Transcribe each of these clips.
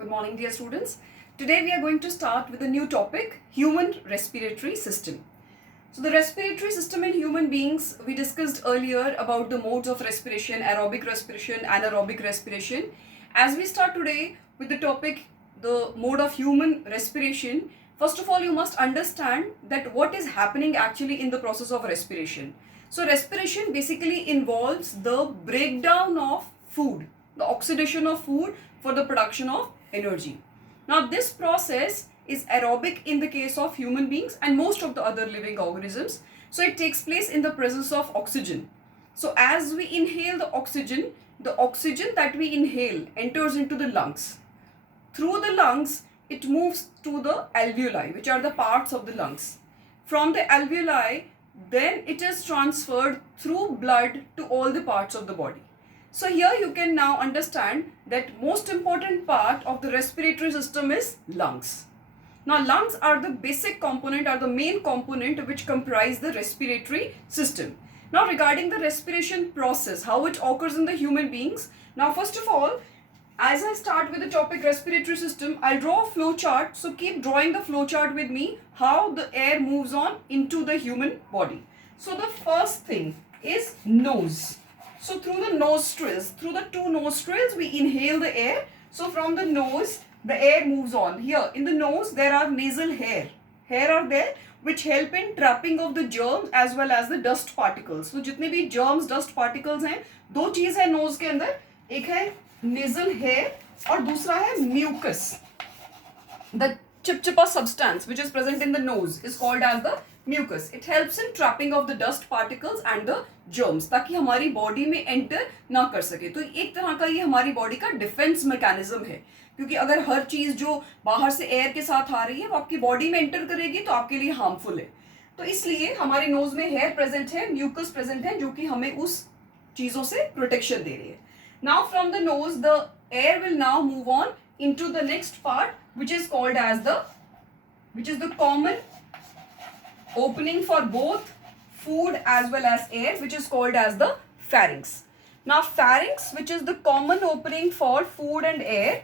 Good morning, dear students. Today we are going to start with a new topic, human respiratory system. So the respiratory system in human beings, we discussed earlier about the modes of respiration, aerobic respiration, anaerobic respiration. As we start today with the topic, the mode of human respiration, first of all, you must understand that what is happening actually in the process of respiration. So respiration basically involves the breakdown of food, the oxidation of food for the production of energy. Now this process is aerobic in the case of human beings and most of the other living organisms. So it takes place in the presence of oxygen. So as we inhale the oxygen that we inhale enters into the lungs. Through the lungs, it moves to the alveoli, which are the parts of the lungs. From the alveoli, then it is transferred through blood to all the parts of the body. So here you can now understand that most important part of the respiratory system is lungs. Now lungs are the basic component, are the main component which comprise the respiratory system. Now regarding the respiration process, how it occurs in the human beings. Now first of all, as I start with the topic respiratory system, I'll draw a flow chart. So keep drawing the flow chart with me, how the air moves on into the human body. So the first thing is nose. So through the nostrils, through the two nostrils, we inhale the air. So from the nose, the air moves on. Here in the nose, there are nasal hair. Hair are there which help in trapping of the germs as well as the dust particles. So जितने भी germs, dust particles हैं, दो चीज है nose के अंदर, एक है nasal hair और दूसरा है mucus. The chipchipa substance which is present in the nose is called as the mucus. It helps in trapping of the dust particles and the germs ताकि हमारी बॉडी में एंटर ना कर सके. तो एक तरह का ये हमारी बॉडी का डिफेंस मैकेनिज्म है, क्योंकि अगर हर चीज जो बाहर से एयर के साथ आ रही है वो आपकी बॉडी में एंटर करेगी तो आपके लिए हार्मफुल है. तो इसलिए हमारे नोज में हेयर प्रेजेंट है, म्यूकस प्रेजेंट है, जो कि हमें उस चीजों से प्रोटेक्शन दे रही है. Now from the nose the air will now move on into the next part which is called as the common opening for both food as well as air, which is called as the pharynx. Now pharynx, which is the common opening for food and air,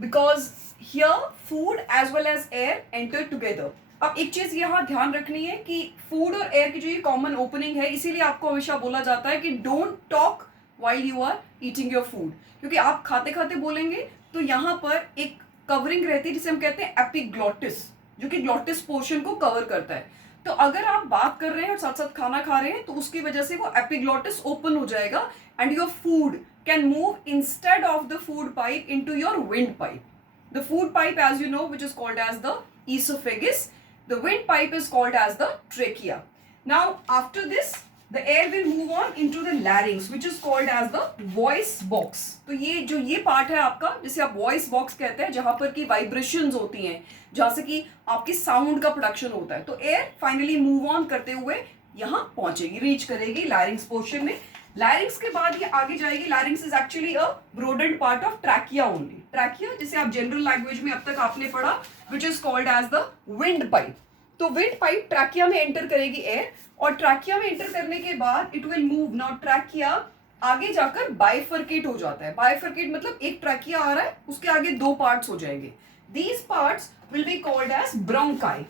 because here food as well as air enter together. अब एक चीज यहाँ ध्यान रखनी है कि food और air की जो ये कॉमन ओपनिंग है, इसीलिए आपको हमेशा बोला जाता है कि don't talk while you are eating your food, क्योंकि आप खाते खाते बोलेंगे तो यहाँ पर एक कवरिंग रहती है जिसे हम कहते हैं एपिग्लॉटिस, जो कि ग्लॉटिस पोर्शन को कवर करता है. तो अगर आप बात कर रहे हैं और साथ साथ खाना खा रहे हैं तो उसकी वजह से वो एपिग्लॉटिस ओपन हो जाएगा and your food can move instead of the food pipe into your wind pipe. The food pipe, as you know, which is called as the esophagus. The wind pipe is called as the trachea. Now after this the air will move on into the larynx, which is called as the voice box. तो ये part है आपका, जिसे आप voice box कहते हैं, जहां पर की वाइब्रेशंस होती हैं, जहां से कि आपकी साउंड का प्रोडक्शन होता है. तो एयर फाइनली मूव ऑन करते हुए यहाँ पहुंचेगी, रीच करेगी लैरिंक्स पोर्शन में. लैरिंक्स के बाद ये आगे जाएगी. Larynx is actually a broadened part of trachea only. Trachea जिसे आप जनरल लैंग्वेज में अब तक आपने पढ़ा, which is called as the windpipe. तो विंड पाइप ट्रैकिया में एंटर करेगी एयर, और ट्रैकिया में एंटर करने के बाद it will move. Now trachea आगे जाकर बाइफर्केट हो जाता है. बाइफर्केट मतलब एक ट्रैकिया आ रहा है, उसके आगे दो पार्ट्स हो जाएंगे. These parts will be called as bronchi.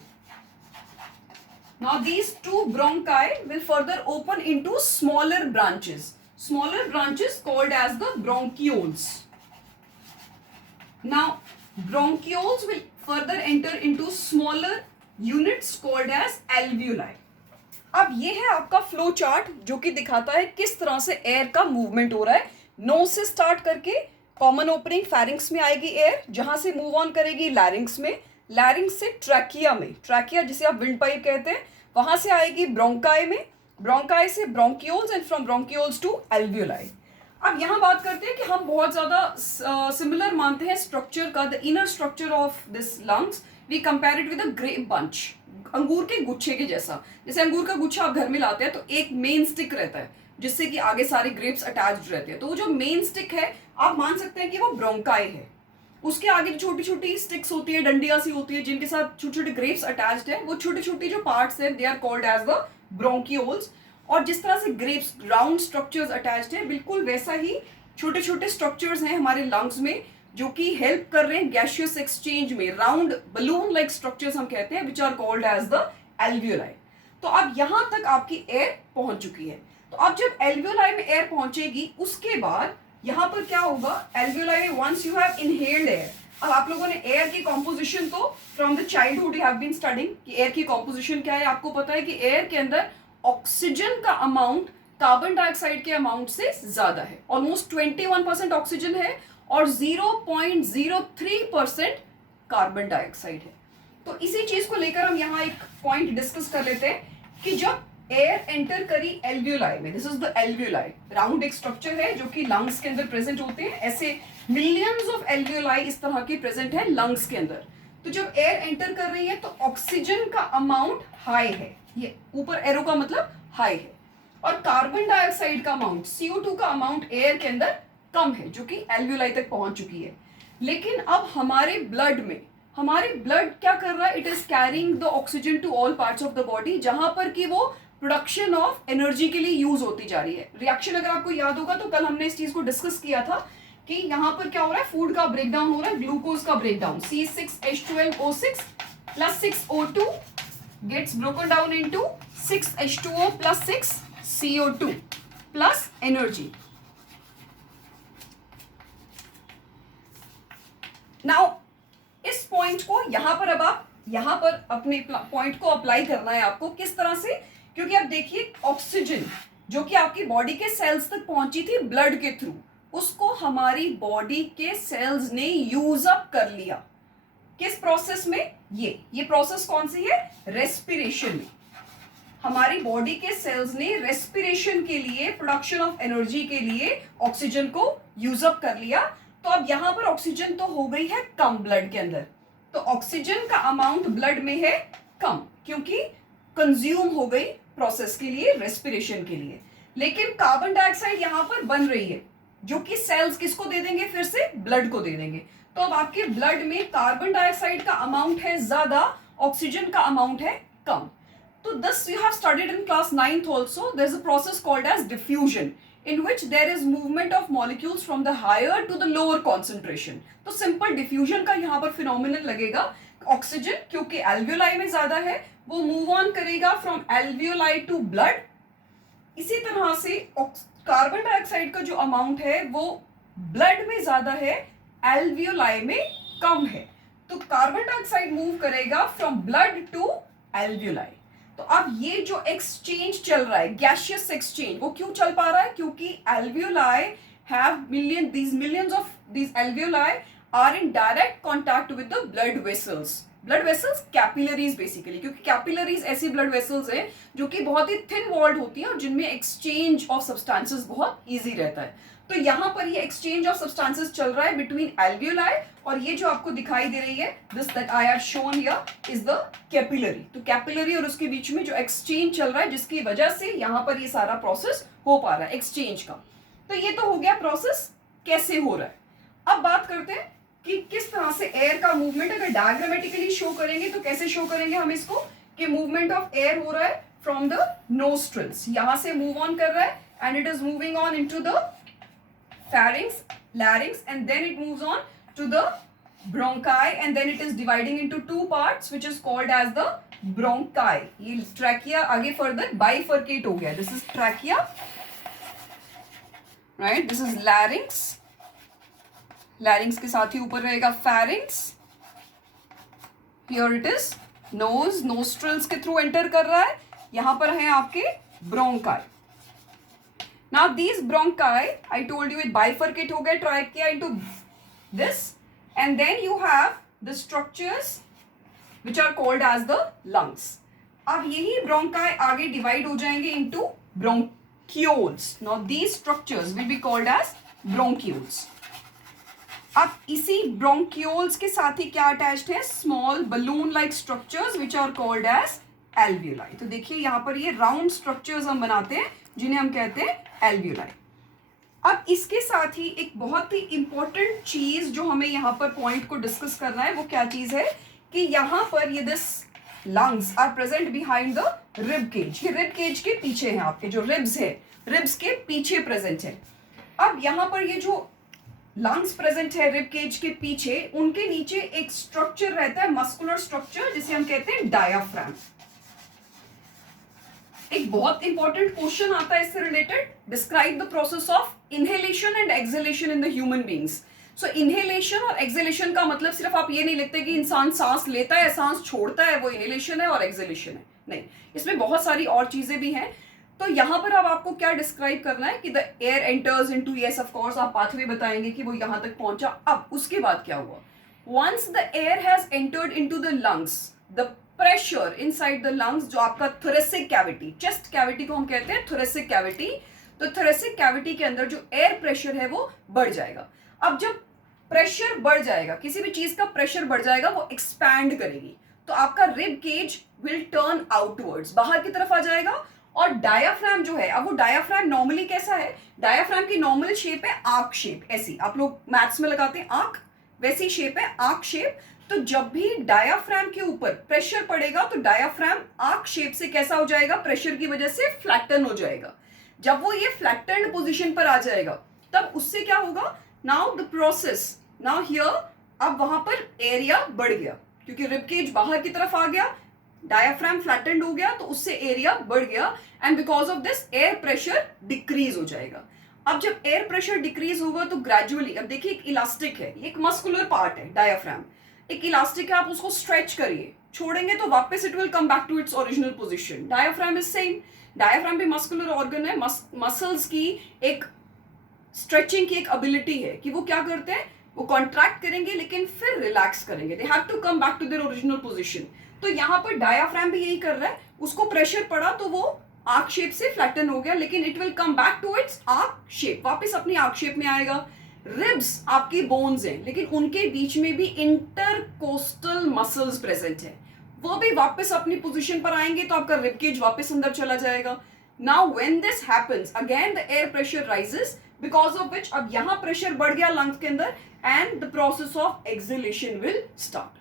Now these two bronchi will further open into smaller branches. Smaller branches called as the bronchioles. Now bronchioles will further enter into smaller units called as alveoli. अब ये है आपका flow chart जो कि दिखाता है किस तरह से एयर का मूवमेंट हो रहा है. नोज से स्टार्ट करके कॉमन ओपनिंग फैरिंक्स में आएगी एयर, जहां से मूव ऑन करेगी लैरिंक्स में. लैरिंक्स से ट्रैकिया में, ट्रैकिया जिसे आप विंड पाइप कहते हैं, वहां से आएगी ब्रोंकाई में. ब्रोंकाई से bronchioles and from bronchioles to alveoli. अब यहाँ बात करते हैं कि हम बहुत ज़्यादा सिमिलर मानते हैं स्ट्रक्चर का. The inner structure of this lungs we compare it with a grape bunch. अंगूर के गुच्छे के जैसा. जैसे अंगूर का गुच्छा आप घर में लाते हैं तो एक मेन स्टिक रहता है जिससे कि आगे सारे ग्रेप्स अटैच्ड रहते हैं. तो वो जो मेन स्टिक है आप मान सकते हैं कि वो ब्रोंकाई है. उसके आगे जो छोटी छोटी स्टिक्स होती है, डंडियां सी होती है, जिनके साथ छोटे छोटे ग्रेप्स अटैच्ड है, वो छोटी छोटी जो पार्ट्स हैं they are called as the bronchioles. और जिस तरह से ग्रेप्स राउंड स्ट्रक्चर्स अटैच्ड है, बिल्कुल वैसा ही छोटे छोटे स्ट्रक्चर्स हैं हमारे लंग्स में जो कि हेल्प कर रहे हैं गैशियस एक्सचेंज में, राउंड बलून लाइक स्ट्रक्चर्स हम कहते हैं, which are called as the alveoli. तो अब यहां तक आपकी एयर पहुंच चुकी है। तो अब जब एल्वियोलाई में एयर पहुंचेगी उसके बाद यहां पर क्या होगा, एल्वियोलाई में once you have inhaled air, अब आप लोगों ने एयर की कॉम्पोजिशन तो from the childhood you have been studying कि एयर की कॉम्पोजिशन क्या है। आपको पता है कि एयर के अंदर ऑक्सीजन का अमाउंट कार्बन डाइऑक्साइड के अमाउंट से ज्यादा है, ऑलमोस्ट 21% ऑक्सीजन है और 0.03% कार्बन डाइऑक्साइड है। तो इसी चीज को लेकर हम यहाँ एक पॉइंट डिस्कस कर लेते हैं कि जब एयर एंटर करी एल्वियोलाई में, this is the alveoli, round एक स्ट्रक्चर है जो कि लंग्स के अंदर प्रेजेंट होते हैं। ऐसे मिलियंस ऑफ एल्वियोलाई इस तरह के प्रेजेंट है लंग्स के अंदर। तो जब एयर एंटर कर रही है तो ऑक्सीजन का अमाउंट हाई है, ये ऊपर एरो का मतलब हाई है, और कार्बन डाइऑक्साइड का अमाउंट CO2 का अमाउंट एयर के अंदर कम है, जो कि एल्वियोलाई तक पहुंच चुकी है। लेकिन अब हमारे ब्लड क्या कर रहा है, it is carrying the oxygen to all parts of the body, जहां पर कि वो प्रोडक्शन ऑफ एनर्जी के लिए यूज होती जा रही है। रिएक्शन अगर आपको याद होगा तो कल हमने इस चीज को डिस्कस किया था कि यहां पर क्या हो रहा है, फूड का ब्रेकडाउन हो रहा है, ग्लूकोज का breakdown, C6H12O6 plus 6O2 gets broken down into 6H2O plus 6CO2 plus energy. Now इस पॉइंट को यहां पर अब आप यहां पर अपने पॉइंट को अप्लाई करना है आपको। किस तरह से, क्योंकि आप देखिए ऑक्सीजन जो कि आपकी बॉडी के सेल्स तक पहुंची थी ब्लड के थ्रू, उसको हमारी बॉडी के सेल्स ने यूज अप कर लिया। किस प्रोसेस में, ये प्रोसेस कौन सी है, रेस्पिरेशन में। हमारी बॉडी के सेल्स ने रेस्पिरेशन के लिए, प्रोडक्शन ऑफ एनर्जी के लिए ऑक्सीजन को यूज अप कर लिया। तो अब यहां पर ऑक्सीजन तो हो गई है कम ब्लड के अंदर, तो ऑक्सीजन का अमाउंट ब्लड में है कम, क्योंकि कंज्यूम हो गई प्रोसेस के लिए, रेस्पिरेशन के लिए। लेकिन कार्बन डाइऑक्साइड यहां पर बन रही है, जो कि सेल्स किसको दे देंगे, फिर से ब्लड को दे देंगे। तो अब आपके ब्लड में कार्बन डाइऑक्साइड का अमाउंट है ज्यादा, ऑक्सीजन का अमाउंट है कम। तो this you have studied in class 9th also, there is a process called as diffusion, in which there is movement of molecules from the higher to the lower concentration. तो simple diffusion का यहाँ पर phenomenon लगेगा। Oxygen क्योंकि alveoli में ज्यादा है, वो मूव ऑन करेगा फ्रॉम एल्वियोलाई टू ब्लड। इसी तरह से कार्बन डाइऑक्साइड का जो अमाउंट है वो ब्लड में ज्यादा है, एल्वियोलाई में कम है। तो कार्बन डाइऑक्साइड मूव करेगा फ्रॉम ब्लड टू एल्वियोलाई। तो अब ये जो एक्सचेंज चल रहा है, गैशियस एक्सचेंज, वो क्यों चल पा रहा है, क्योंकि alveoli have millions of these alveoli are in direct contact with the blood vessels. Blood vessels capillaries basically, क्योंकि कैपिलरीज ऐसी ब्लड वेसल्स हैं जो कि बहुत ही थिन वॉल्ड होती हैं और जिनमें एक्सचेंज ऑफ सब्सटेंसेस बहुत इजी रहता है। तो यहाँ पर ये एक्सचेंज ऑफ सब्सटेंसेस चल रहा है बिटवीन एल्वियोलाई, और ये जो आपको दिखाई दे रही है, this that I have shown here is the capillary. तो कैपिलरी और उसके बीच में जो एक्सचेंज चल रहा है, जिसकी वजह से यहाँ पर ये सारा प्रोसेस हो पा रहा है एक्सचेंज का। तो ये तो हो गया प्रोसेस कैसे हो रहा है। अब बात करते हैं कि किस तरह से एयर का मूवमेंट, अगर डायग्रामेटिकली शो करेंगे तो कैसे शो करेंगे हम इसको, कि मूवमेंट ऑफ एयर हो रहा है फ्रॉम द नोस्ट्रिल्स, यहां से मूव ऑन कर रहा है and it is moving on into the pharynx, larynx, and then it moves on to the bronchi, and then it is dividing into two parts which is called as the bronchi. ये trachea आगे further bifurcate हो गया, this is trachea, right, this is larynx, larynx के साथ ही ऊपर रहेगा pharynx, here it is nose, nostrils के through enter कर रहा है, यहाँ पर है आपके bronchi. Now these bronchi, I told you it bifurcate हो गया trachea into this, and then you have the structures which are called as the lungs. अब यही bronchi आगे divide हो जाएंगे into bronchioles. Now these structures will be called as bronchioles. अब इसी bronchioles के साथ ही क्या attached है, small balloon like structures which are called as alveoli. तो देखिए यहाँ पर ये round structures हम बनाते हैं जिन्हें हम कहते हैं एल्वियोलाई। अब इसके साथ ही एक बहुत ही इंपॉर्टेंट चीज जो हमें यहाँ पर पॉइंट को डिस्कस करना है, वो क्या चीज है कि यहाँ पर ये this lungs are present behind the rib cage, ये रिब केज के पीछे हैं, आपके जो रिब्स है, रिब्स के पीछे प्रेजेंट है। अब यहाँ पर ये जो लंग्स प्रेजेंट है रिब केज के पीछे, उनके नीचे एक स्ट्रक्चर रहता है, मस्कुलर स्ट्रक्चर, जिसे हम कहते हैं डायाफ्राम। एक बहुत इंपॉर्टेंट क्वेश्चन आता है इससे related, describe the process of inhalation and exhalation in the human beings. So inhalation और एक्सहेलेशन का मतलब सिर्फ आप ये नहीं लिखते कि इंसान सांस लेता है सांस छोड़ता है, वो इनहेलेशन है और एक्सहेलेशन है, नहीं, इसमें बहुत सारी और चीजें भी हैं। तो यहाँ पर अब आपको क्या डिस्क्राइब करना है कि the air enters into, yes of course आप पाथवे बताएंगे कि वो यहाँ तक पहुंचा, अब उसके बाद क्या हुआ। Once the air has entered into the lungs, the pressure inside the lungs, जो आपका थोरेसिक कैविटी, चेस्ट कैविटी को हम कहते हैं थोरेसिक कैविटी, तो थोरेसिक कैविटी के अंदर जो एयर प्रेशर है वो बढ़ जाएगा। अब जब प्रेशर बढ़ जाएगा, किसी भी चीज का प्रेशर बढ़ जाएगा, वो एक्सपैंड करेगी, तो आपका rib cage will turn outwards, बाहर की तरफ आ जाएगा। और डायाफ्राम जो है, अब वो डायाफ्राम नॉर्मली कैसा है, डायाफ्राम की नॉर्मल शेप है आर्क शेप, ऐसी आप लोग मैथ्स में लगाते हैं आर्क, वैसी शेप है आर्क शेप। तो जब भी डायाफ्राम के ऊपर प्रेशर पड़ेगा तो डायाफ्राम आर्क शेप से कैसा हो जाएगा, प्रेशर की वजह से फ्लैटन हो जाएगा। जब वो ये फ्लैटन्ड पोजीशन पर आ जाएगा तब उससे क्या होगा, now the process, now here, अब वहां पर एरिया बढ़ गया, क्योंकि रिब केज बाहर की तरफ आ गया, डायाफ्राम फ्लैटेंड हो गया, तो उससे एरिया बढ़ गया, and because of this air pressure decrease हो जाएगा। अब जब एयर प्रेशर डिक्रीज होगा तो ग्रेजुअली, अब देखिए एक इलास्टिक है, एक मस्कुलर पार्ट है डायाफ्राम, एक इलास्टिक है, आप उसको स्ट्रेच करिए, छोड़ेंगे तो वापस it will come back to its original position. Diaphragm is same, diaphragm भी मस्कुलर ऑर्गन है, मसल्स की एक स्ट्रेचिंग की एक एबिलिटी है कि वो क्या करते हैं, वो कॉन्ट्रैक्ट करेंगे लेकिन फिर रिलैक्स करेंगे, they have to come back to their original position. तो यहाँ पर डायाफ्राम भी यही कर रहा है, उसको प्रेशर पड़ा तो वो आर्क शेप से फ्लैटन हो गया, लेकिन it will come back to its arc shape, वापस अपनी आर्क शेप में आएगा। रिब्स आपकी बोन्स हैं, लेकिन उनके बीच में भी इंटरकोस्टल मसल्स प्रेजेंट है, वो भी वापस अपनी पोजीशन पर आएंगे, तो आपका रिब केज वापस अंदर चला जाएगा। Now when this happens again the air pressure rises, because of which अब यहाँ प्रेशर बढ़ गया लंग्स के अंदर, and the process of exhalation will start.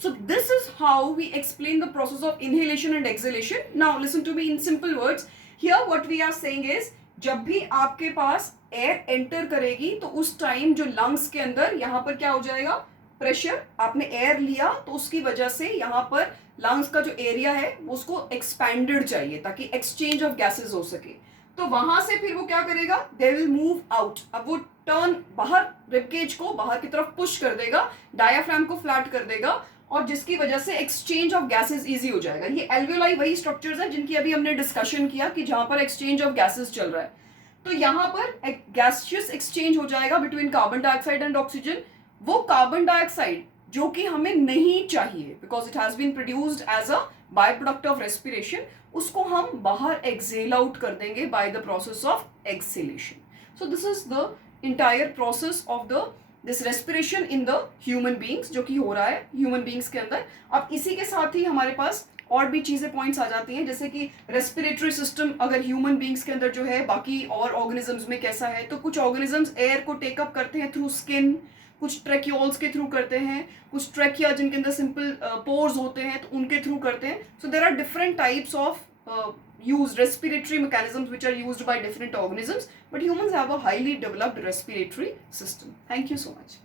So this is how we explain the process of inhalation and exhalation. Now listen to me in simple words. Here what we are saying is, जब भी आपके पास air enter करेगी तो उस time जो lungs के अंदर यहाँ पर क्या हो जाएगा, प्रेशर, आपने एयर लिया तो उसकी वजह से यहाँ पर लंग्स का जो एरिया है उसको एक्सपैंडेड चाहिए ताकि एक्सचेंज ऑफ गैसेस हो सके। तो वहां से फिर वो क्या करेगा, दे विल मूव आउट, अब वो टर्न बाहर, रिब केज को बाहर की तरफ पुश कर देगा, डायाफ्राम को फ्लैट कर देगा, और जिसकी वजह से एक्सचेंज ऑफ गैसेस इजी हो जाएगा। ये एल्वियोलाई वही स्ट्रक्चर्स हैं जिनकी अभी हमने डिस्कशन किया कि जहां पर एक्सचेंज ऑफ गैसेस चल रहा है, तो यहाँ पर एक गैसियस एक्सचेंज हो जाएगा between carbon dioxide and oxygen. वो कार्बन डाइऑक्साइड जो कि हमें नहीं चाहिए because it has been produced as a by product of respiration, उसको हम बाहर एक्सेल आउट कर देंगे by the process of exhalation. So this is the entire process of the this respiration in the human beings, जो कि हो रहा है ह्यूमन बींग्स के अंदर। अब इसी के साथ ही हमारे पास और भी चीजें पॉइंट्स आ जाती हैं, जैसे कि रेस्पिरेटरी सिस्टम अगर ह्यूमन बींग्स के अंदर जो है, बाकी और ऑर्गेनिजम्स में कैसा है, तो कुछ ऑर्गेनिजम्स एयर को टेकअप करते हैं थ्रू स्किन, कुछ ट्रैक्यूल्स के थ्रू करते हैं, कुछ ट्रैकिया जिनके अंदर सिंपल पोर्स होते हैं तो उनके थ्रू करते हैं। So there are different types of used respiratory mechanisms which are used by different organisms, but humans have a highly developed respiratory system. Thank you so much.